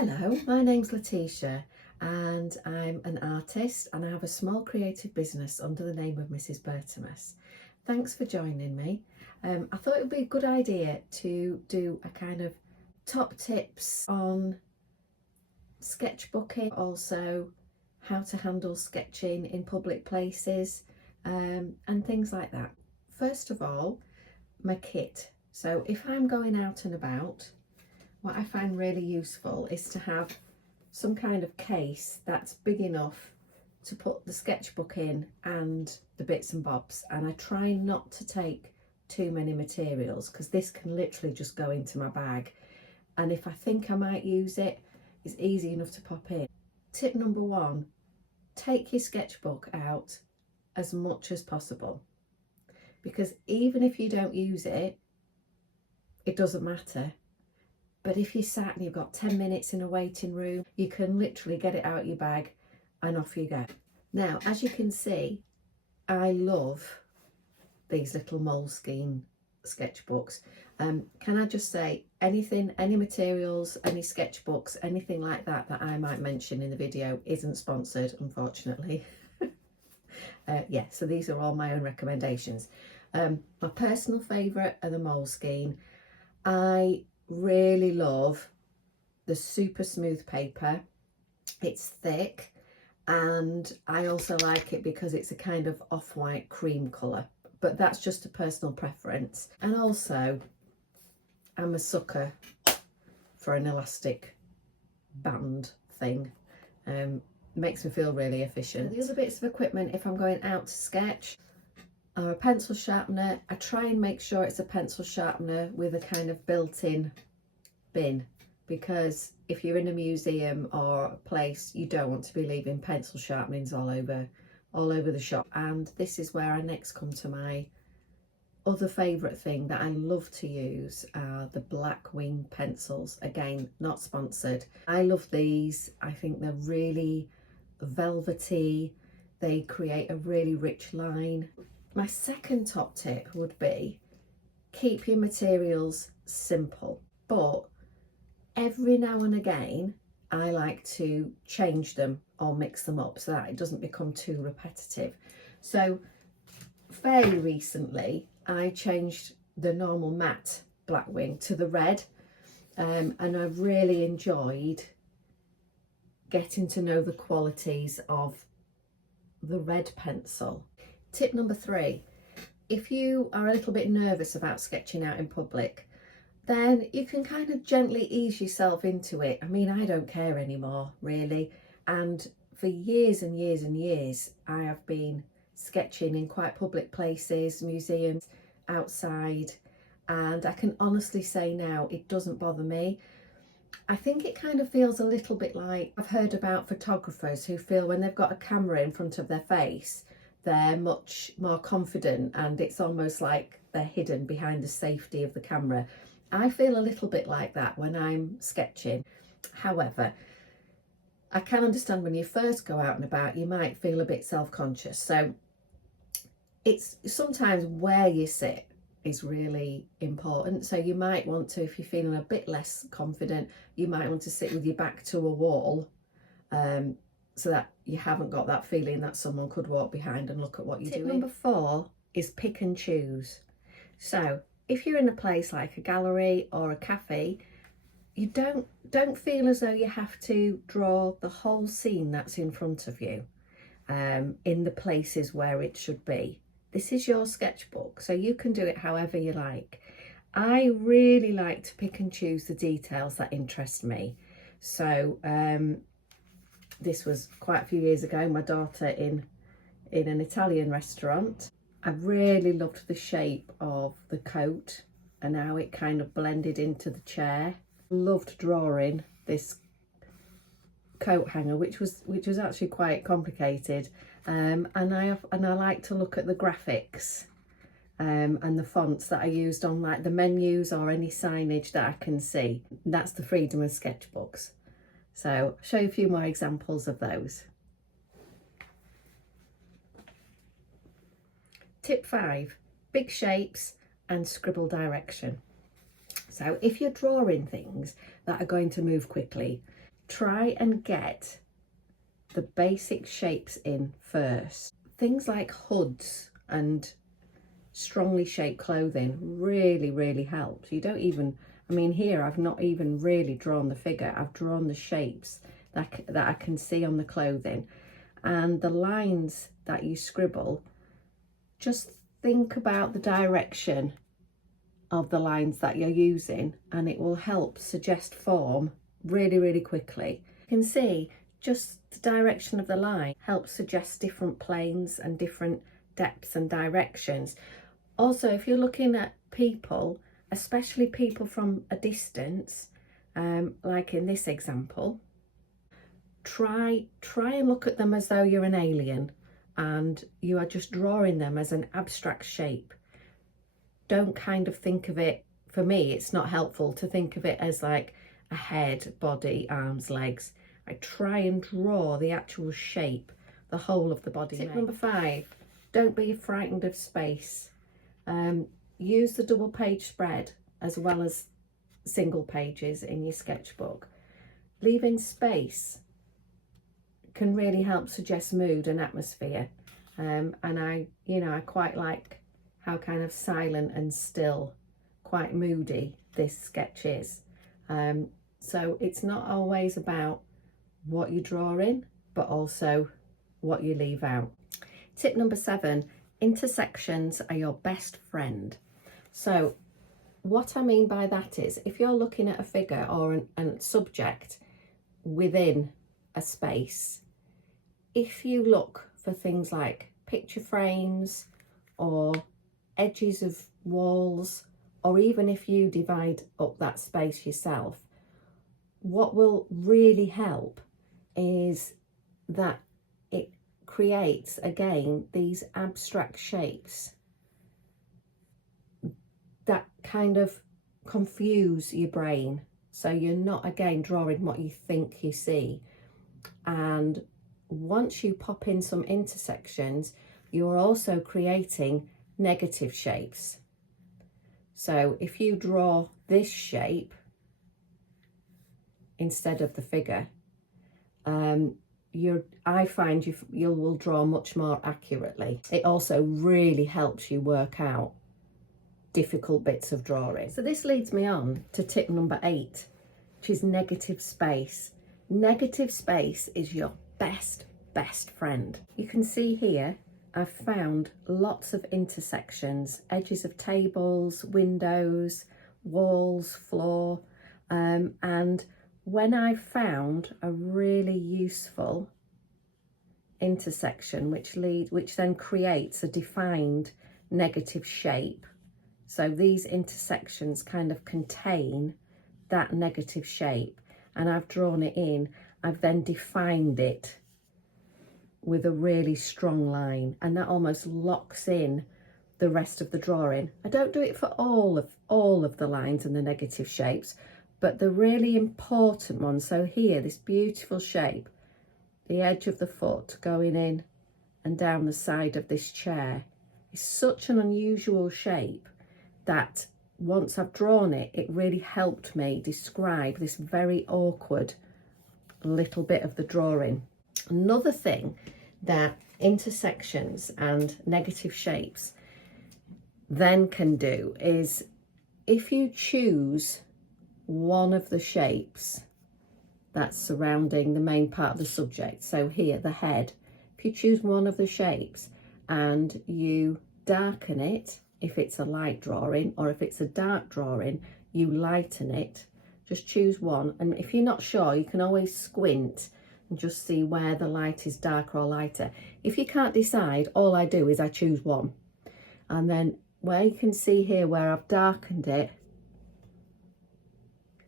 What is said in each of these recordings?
Hello, my name's Letitia and I'm an artist and I have a small creative business under the name of Mrs. Bertimus. Thanks for joining me. I thought it would be a good idea to do a kind of top tips on sketchbooking, also how to handle sketching in public places and things like that. First of all, my kit. So if I'm going out and about, what I find really useful is to have some kind of case that's big enough to put the sketchbook in and the bits and bobs, and I try not to take too many materials because this can literally just go into my bag, and if I think I might use it, it's easy enough to pop in. Tip number one, take your sketchbook out as much as possible, because even if you don't use it, it doesn't matter. But if you sat and you've got 10 minutes in a waiting room, you can literally get it out your bag and off you go. Now, as you can see, I love these little Moleskine sketchbooks. Can I just say, anything, any materials, any sketchbooks, anything like that that I might mention in the video isn't sponsored, unfortunately. Yeah, so these are all my own recommendations. My personal favourite are the Moleskine. I really love the super smooth paper. It's thick, and I also like it because it's a kind of off-white cream colour, but that's just a personal preference. And also I'm a sucker for an elastic band thing. Makes me feel really efficient. The other bits of equipment if I'm going out to sketch are a pencil sharpener. I try and make sure it's a pencil sharpener with a kind of built-in bin, because if you're in a museum or a place, you don't want to be leaving pencil sharpenings all over the shop. And this is where I next come to my other favourite thing that I love to use, are the black wing pencils. Again, not sponsored. I love these. I think they're really velvety. They create a really rich line. My second top tip would be keep your materials simple, but every now and again I like to change them or mix them up so that it doesn't become too repetitive. So fairly recently I changed the normal matte black wing to the red, and I've really enjoyed getting to know the qualities of the red pencil. Tip number 3, if you are a little bit nervous about sketching out in public, then you can kind of gently ease yourself into it. I mean, I don't care anymore, really. And for years and years and years, I have been sketching in quite public places, museums, outside, and I can honestly say now it doesn't bother me. I think it kind of feels a little bit like, I've heard about photographers who feel when they've got a camera in front of their face, they're much more confident and it's almost like they're hidden behind the safety of the camera. I feel a little bit like that when I'm sketching. However, I can understand when you first go out and about, you might feel a bit self-conscious. So it's sometimes where you sit is really important. So you might want to, if you're feeling a bit less confident, you might want to sit with your back to a wall, so that you haven't got that feeling that someone could walk behind and look at what you're doing. Tip number 4 is pick and choose. So if you're in a place like a gallery or a cafe, you don't feel as though you have to draw the whole scene that's in front of you in the places where it should be. This is your sketchbook, so you can do it however you like. I really like to pick and choose the details that interest me. So this was quite a few years ago, my daughter in an Italian restaurant. I really loved the shape of the coat and how it kind of blended into the chair. Loved drawing this coat hanger, which was actually quite complicated, and I like to look at the graphics and the fonts that I used on like the menus or any signage that I can see. That's the freedom of sketchbooks. So I'll show you a few more examples of those. Tip 5, big shapes and scribble direction. So if you're drawing things that are going to move quickly. Try and get the basic shapes in first. Things like hoods and strongly shaped clothing really helps. You don't even, I mean, here I've not even really drawn the figure. I've drawn the shapes that I can see on the clothing, and the lines that you scribble, just think about the direction of the lines that you're using and it will help suggest form really quickly. You can see just the direction of the line helps suggest different planes and different depths and directions. Also, if you're looking at people, especially people from a distance, like in this example, try and look at them as though you're an alien and you are just drawing them as an abstract shape. Don't kind of think of it, for me it's not helpful to think of it as like a head, body, arms, legs. I try and draw the actual shape, the whole of the body. Tip number 5, don't be frightened of space. Use the double page spread as well as single pages in your sketchbook. Leaving space can really help suggest mood and atmosphere, and I quite like how kind of silent and still, quite moody this sketch is. So it's not always about what you're drawing, but also what you leave out. Tip number 7, intersections are your best friend. So what I mean by that is, if you're looking at a figure or a subject within a space, if you look for things like picture frames or edges of walls, or even if you divide up that space yourself, what will really help is that it creates again these abstract shapes that kind of confuse your brain, so you're not again drawing what you think you see. And once you pop in some intersections, you're also creating negative shapes. So if you draw this shape instead of the figure, I find you will draw much more accurately. It also really helps you work out difficult bits of drawing. So this leads me on to tip number 8, which is negative space. Negative space is your best friend. You can see here I've found lots of intersections, edges of tables, windows, walls, floor, and when I've found a really useful intersection which then creates a defined negative shape, so these intersections kind of contain that negative shape, and I've drawn it in, I've then defined it with a really strong line, and that almost locks in the rest of the drawing. I don't do it for all of the lines and the negative shapes, but the really important ones. So here, this beautiful shape, the edge of the foot going in and down the side of this chair, is such an unusual shape that once I've drawn it, it really helped me describe this very awkward little bit of the drawing. Another thing that intersections and negative shapes then can do is, if you choose one of the shapes that's surrounding the main part of the subject, so here the head, if you choose one of the shapes and you darken it, if it's a light drawing, or if it's a dark drawing, you lighten it. Just choose one, and if you're not sure, you can always squint and just see where the light is darker or lighter. If you can't decide, all I do is I choose one, and then where you can see here where I've darkened it,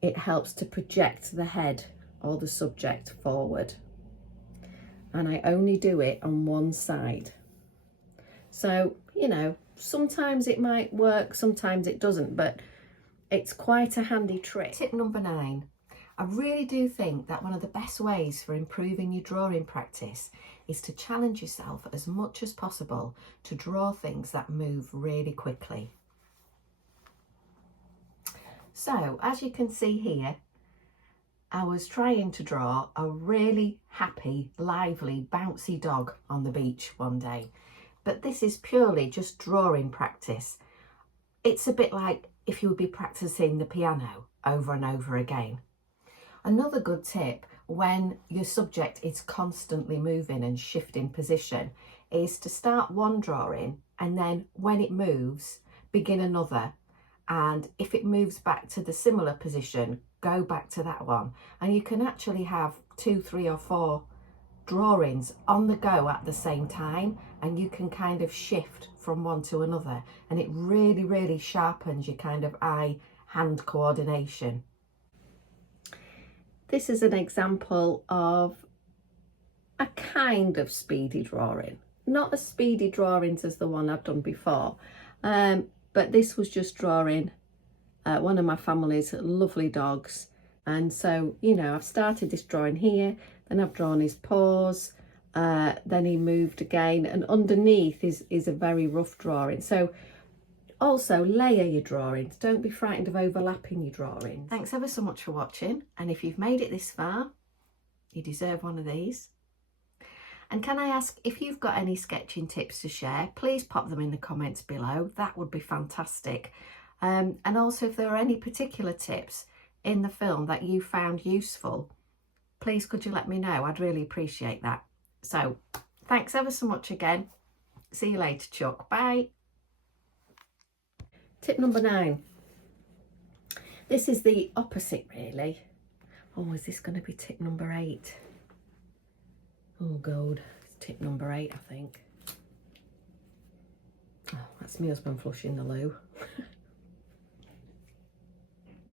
it helps to project the head or the subject forward, and I only do it on one side. So, you know, sometimes it might work, sometimes it doesn't, but it's quite a handy trick. Tip number 9. I really do think that one of the best ways for improving your drawing practice is to challenge yourself as much as possible to draw things that move really quickly. So, as you can see here, I was trying to draw a really happy, lively, bouncy dog on the beach one day. But this is purely just drawing practice. It's a bit like if you would be practicing the piano over and over again. Another good tip when your subject is constantly moving and shifting position is to start one drawing and then when it moves, begin another. And if it moves back to the similar position, go back to that one. And you can actually have 2, 3 or 4 drawings on the go at the same time, and you can kind of shift from one to another, and it really sharpens your kind of eye-hand coordination. This is an example of a kind of speedy drawing. Not as speedy drawings as the one I've done before, but this was just drawing one of my family's lovely dogs. And so, you know, I've started this drawing here, then I've drawn his paws, then he moved again, and underneath is a very rough drawing. So also layer your drawings. Don't be frightened of overlapping your drawings. Thanks ever so much for watching, and if you've made it this far, you deserve one of these. And can I ask, if you've got any sketching tips to share, please pop them in the comments below. That would be fantastic. And also if there are any particular tips in the film that you found useful, please could you let me know? I'd really appreciate that. So thanks ever so much again. See you later, Chuck. Bye. Tip number 9. This is the opposite really. Oh, is this going to be tip number 8? Oh God, it's tip number 8 I think. Oh, that's my husband flushing the loo.